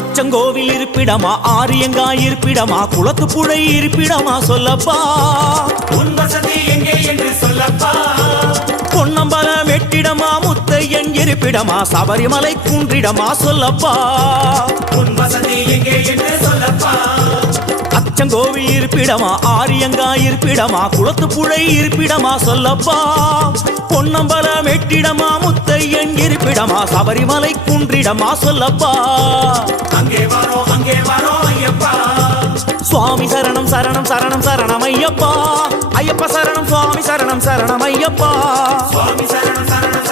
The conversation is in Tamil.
அச்சங்கோவில் இருப்பிடமா ஆரியங்காய் இருப்பிடமா குளத்துப்புழை இருப்பிடமா சொல்லப்பா உன் வசதி எங்கே என்று சொல்லப்பா பொன்னம்பலம் வெட்டிடமா முத்தையன் இருப்பிடமா சபரிமலை குன்றிடமா சொல்லப்பா உன் வசதி எங்கே என்று சொல்லப்பா அச்சங்கோவில் இருப்பிடமா ஆரியங்காய் இருப்பிடமா குளத்துப்புழை இருப்பிடமா சொல்லப்பா பொன்னம்பலம் வெட்டிடமா முத்தையன் இருப்பிடமா சபரிமலை குன்றிடமா சொல்லப்பா அங்கே வரோம் ஐயப்பா சுவாமி சரணம் சரணம் சரணம் சரணம் ஐயப்பா ஐயப்ப சரணம் சுவாமி சரணம் சரணம் ஐயப்பா சுவாமி சரணம் சரணம்